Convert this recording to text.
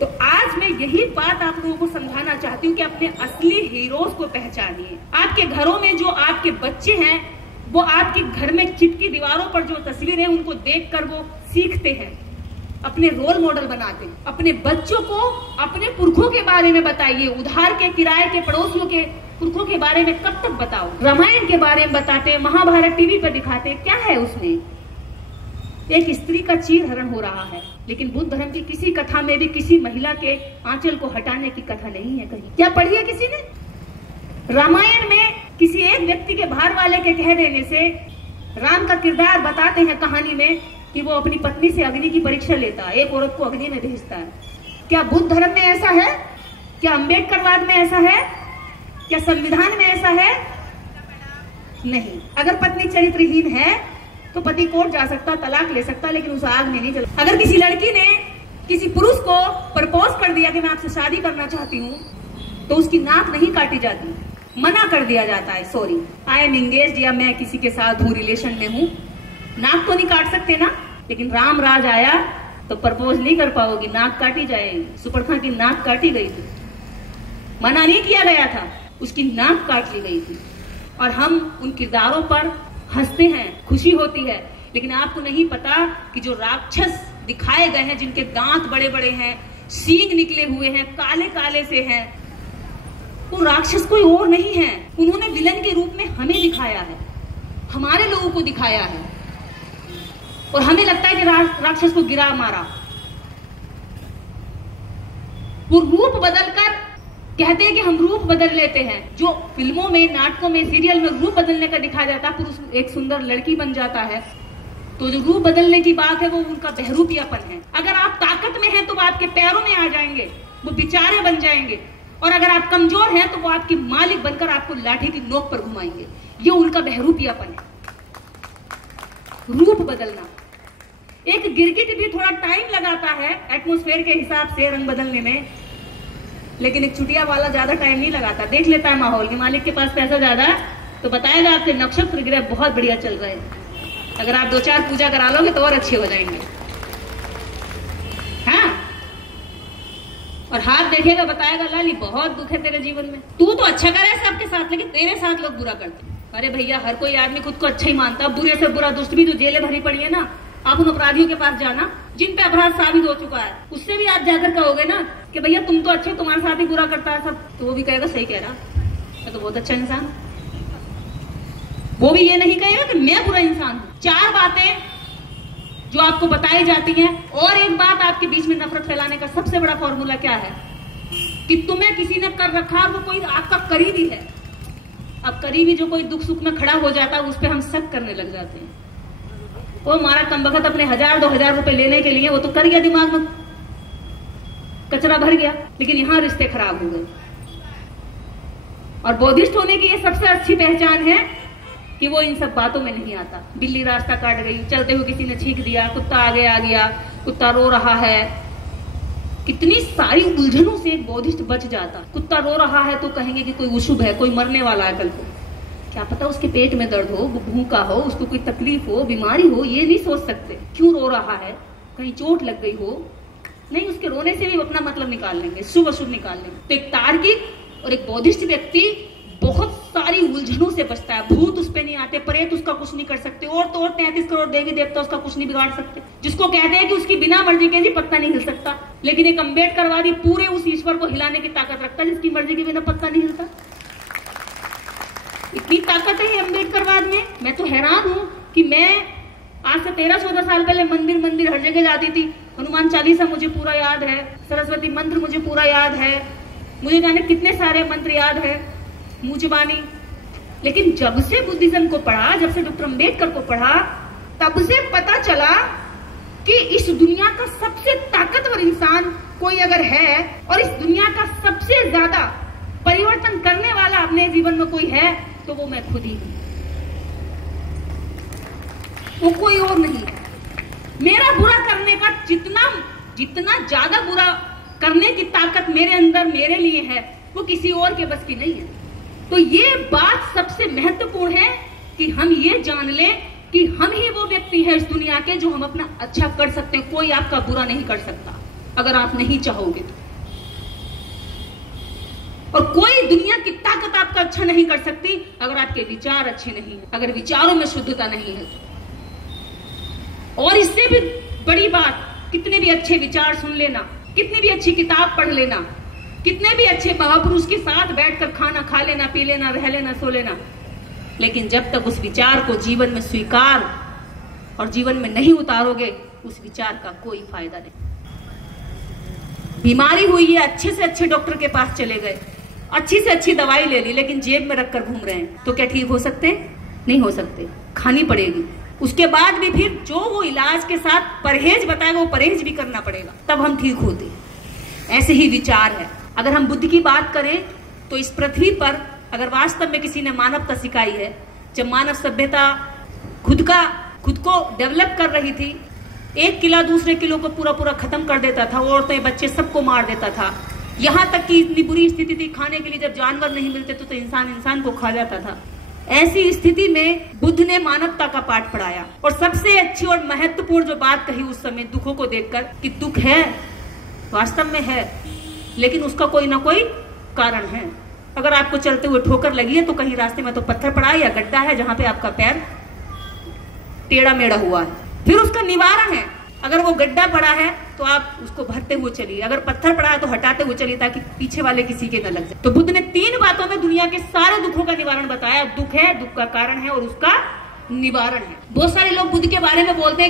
तो आज मैं यही बात आप लोगों को समझाना चाहती हूँ कि अपने असली हीरोज को पहचानिए। आपके घरों में जो आपके बच्चे हैं वो आपके घर में चिपकी दीवारों पर जो तस्वीरें उनको देखकर वो सीखते हैं, अपने रोल मॉडल बनाते हैं। अपने बच्चों को अपने पुरखों के बारे में बताइए। उधार के, किराए के, पड़ोसियों के पुरखों के बारे में कब तक बताओ? रामायण के बारे में बताते, महाभारत टीवी पर दिखाते, क्या है उसमें? एक स्त्री का चीर हरण हो रहा है, लेकिन बुद्ध धर्म की किसी कथा में भी किसी महिला के आंचल को हटाने की कथा नहीं है कहीं। क्या पढ़ी है किसी ने? रामायण में किसी एक व्यक्ति के बाहर वाले के कह देने से राम का किरदार बताते हैं कहानी में कि वो अपनी पत्नी से अग्नि की परीक्षा लेता है, एक औरत को अग्नि में भेजता है। क्या बुद्ध धर्म में ऐसा है? क्या अम्बेडकरवाद में ऐसा है? क्या संविधान में ऐसा है? नहीं। अगर पत्नी चरित्रहीन है तो पति कोर्ट जा सकता, तलाक ले सकता, लेकिन उस आग में नहीं जला। अगर किसी लड़की ने किसी पुरुष को प्रपोज कर दिया कि मैं आपसे शादी करना चाहती हूँ, तो उसकी नाक नहीं काटी जाती, मना कर दिया जाता है, सॉरी आई एम एंगेज्ड, या मैं किसी के साथ हूँ, रिलेशन में हूँ। नाक तो नहीं काट सकते ना। लेकिन राम राज आया तो प्रपोज नहीं कर पाओगी, नाक काटी जाएगी। सुपर्णखा की नाक काटी गई थी, मना नहीं किया गया था, उसकी नाक काट ली गई थी। और हम उन किरदारों पर हंसते हैं, खुशी होती है, लेकिन आपको नहीं पता कि जो राक्षस दिखाए गए हैं, जिनके दांत बड़े बड़े हैं, सींग निकले हुए हैं, काले काले से हैं, वो राक्षस कोई और नहीं है। उन्होंने विलन के रूप में हमें दिखाया है, हमारे लोगों को दिखाया है, और हमें लगता है कि राक्षस को गिरा मारा। वो रूप बदलकर कहते हैं कि हम रूप बदल लेते हैं। जो फिल्मों में, नाटकों में, सीरियल में रूप बदलने का दिखाया जाता है, पुरुष एक सुंदर लड़की बन जाता है, तो जो रूप बदलने की बात है वो उनका बहरूपियापन है। अगर आप ताकत में हैं तो वो आपके पैरों में आ जाएंगे, वो बिचारे बन जाएंगे, और अगर आप कमजोर हैं तो वो आपके मालिक बनकर आपको लाठी की नोक पर घुमाएंगे। ये उनका बहरूपियापन है, रूप बदलना। एक गिरगिट भी थोड़ा टाइम लगाता है एटमॉस्फेयर के हिसाब से रंग बदलने में, लेकिन एक चुटिया वाला ज्यादा टाइम नहीं लगाता, देख लेता है माहौल के मालिक के पास पैसा ज्यादा है तो बताएगा आपके नक्षत्र ग्रह बहुत बढ़िया चल रहे हैं, अगर आप 2-4 पूजा करा लोगे तो और अच्छे हो जाएंगे। हाँ, और हाथ देखेगा बताएगा लाली बहुत दुख है तेरे जीवन में, तू तो अच्छा कर रहा है सबके साथ, लेकिन तेरे साथ लोग बुरा करते हैं। अरे भैया, हर कोई आदमी खुद को अच्छा ही मानता है। बुरे से बुरा दुष्ट भी जो जेलें भरी पड़ी है ना, आप उन अपराधियों के पास जाना जिन पे अपराध साबित हो चुका है, उससे भी आप जाकर कहोगे ना कि भैया तुम तो अच्छे, तुम्हारे साथ ही बुरा करता है सब, तो वो भी कहेगा सही कह रहा, मैं तो बहुत अच्छा इंसान। वो भी ये नहीं कहेगा कि मैं बुरा इंसान हूं। 4 बातें जो आपको बताई जाती हैं, और एक बात आपके बीच में नफरत फैलाने का सबसे बड़ा फॉर्मूला क्या है कि तुम्हें किसी ने कर रखा, वो कोई आपका करीबी है। अब करीबी जो कोई दुख सुख में खड़ा हो जाता है, उस पर हम शक करने लग जाते हैं। वो हमारा कमबख्त अपने 1000-2000 रुपए लेने के लिए वो तो कर गया, दिमाग में कचरा भर गया, लेकिन यहां रिश्ते खराब हो गए। और बौद्धिस्ट होने की ये सबसे अच्छी पहचान है कि वो इन सब बातों में नहीं आता। बिल्ली रास्ता काट गई, चलते हुए किसी ने छींक दिया, कुत्ता आगे आ गया, कुत्ता रो रहा है, कितनी सारी उलझनों से एक बौद्धिस्ट बच जाता। कुत्ता रो रहा है तो कहेंगे कि कोई अशुभ है, कोई मरने वाला है कल को, क्या पता उसके पेट में दर्द हो, वो भूखा हो, उसको कोई तकलीफ हो, बीमारी हो, ये नहीं सोच सकते। क्यों रो रहा है, कहीं चोट लग गई हो, नहीं, उसके रोने से भी अपना मतलब निकाल लेंगे, शुभ अशुभ निकाल लेंगे। तो एक तार्किक और एक बौद्धिस्ट व्यक्ति बहुत सारी उलझनों से बचता है। भूत उस पे नहीं आते, प्रेत उसका कुछ नहीं कर सकते, और तो और 33 करोड़ देवी देवता उसका कुछ नहीं बिगाड़ सकते, जिसको कहते हैं कि उसकी बिना मर्जी के जी पत्ता नहीं हिल सकता। लेकिन एक अम्बेडकरवादी पूरे उस ईश्वर को हिलाने की ताकत रखता है जिसकी मर्जी के बिना पत्ता नहीं हिलता। इतनी ताकत है अम्बेडकरवाद में। मैं तो हैरान हूं कि मैं आज से 13-14 साल पहले मंदिर हर जगह जाती थी। हनुमान चालीसा मुझे पूरा याद है, सरस्वती मंत्र मुझे पूरा याद है, मुझे जाने कितने सारे मंत्र याद है, मुझबानी। लेकिन जब से बुद्धिज्म को पढ़ा, जब से डॉक्टर अम्बेडकर को पढ़ा, तब से पता चला कि इस दुनिया का सबसे ताकतवर इंसान कोई अगर है, और इस दुनिया का सबसे ज्यादा परिवर्तन करने वाला अपने जीवन में कोई है, तो वो मैं खुद ही हूं, वो कोई और नहीं है। मेरा बुरा करने का जितना ज्यादा बुरा करने की ताकत मेरे अंदर मेरे लिए है, वो किसी और के बस की नहीं है। तो ये बात सबसे महत्वपूर्ण है कि हम ये जान लें कि हम ही वो व्यक्ति है इस दुनिया के जो हम अपना अच्छा कर सकते हैं, कोई आपका बुरा नहीं कर सकता। अगर आप नहीं चाहोगे तो। और कोई दुनिया की ताकत आपका अच्छा नहीं कर सकती अगर आपके विचार अच्छे नहीं है, अगर विचारों में शुद्धता नहीं है तो। और इससे भी बड़ी बात, कितने भी अच्छे विचार सुन लेना, कितनी भी अच्छी किताब पढ़ लेना, कितने भी अच्छे महापुरुष के साथ बैठकर खाना खा लेना, पी लेना, रह लेना, सो लेना, लेकिन जब तक उस विचार को जीवन में स्वीकार और जीवन में नहीं उतारोगे, उस विचार का कोई फायदा नहीं। बीमारी हुई है, अच्छे से अच्छे डॉक्टर के पास चले गए, अच्छी से अच्छी दवाई ले ली, लेकिन जेब में रखकर घूम रहे हैं, तो क्या ठीक हो सकते? नहीं हो सकते, खानी पड़ेगी। उसके बाद भी फिर जो वो इलाज के साथ परहेज बताएगा वो परहेज भी करना पड़ेगा, तब हम ठीक होते। ऐसे ही विचार है। अगर हम बुद्ध की बात करें तो इस पृथ्वी पर अगर वास्तव में किसी ने मानवता सिखाई है, जब मानव सभ्यता खुद को डेवलप कर रही थी, एक किला दूसरे किलो को पूरा खत्म कर देता था, औरतें बच्चे सबको मार देता था, यहाँ तक कि इतनी बुरी स्थिति थी खाने के लिए जब जानवर नहीं मिलते तो इंसान को खा जाता था। ऐसी स्थिति में बुद्ध ने मानवता का पाठ पढ़ाया और सबसे अच्छी और महत्वपूर्ण जो बात कही उस समय दुखों को देखकर, कि दुख है, वास्तव में है, लेकिन उसका कोई ना कोई कारण है। अगर आपको चलते हुए ठोकर लगी है तो कहीं रास्ते में तो पत्थर पड़ा है या गड्ढा है जहां पे आपका पैर टेढ़ा मेढ़ा हुआ है, फिर उसका निवारण है। अगर वो गड्ढा पड़ा है तो आप उसको भरते हुए चलिए, अगर पत्थर पड़ा है तो हटाते हुए चलिए ताकि पीछे वाले किसी के न लग जाए। तो बुद्ध ने 3 बातों में दुनिया के सारे दुखों का निवारण बताया। दुख है, दुख का कारण है और उसका निवारण है। बहुत सारे लोग बुद्ध के बारे में बोलते हैं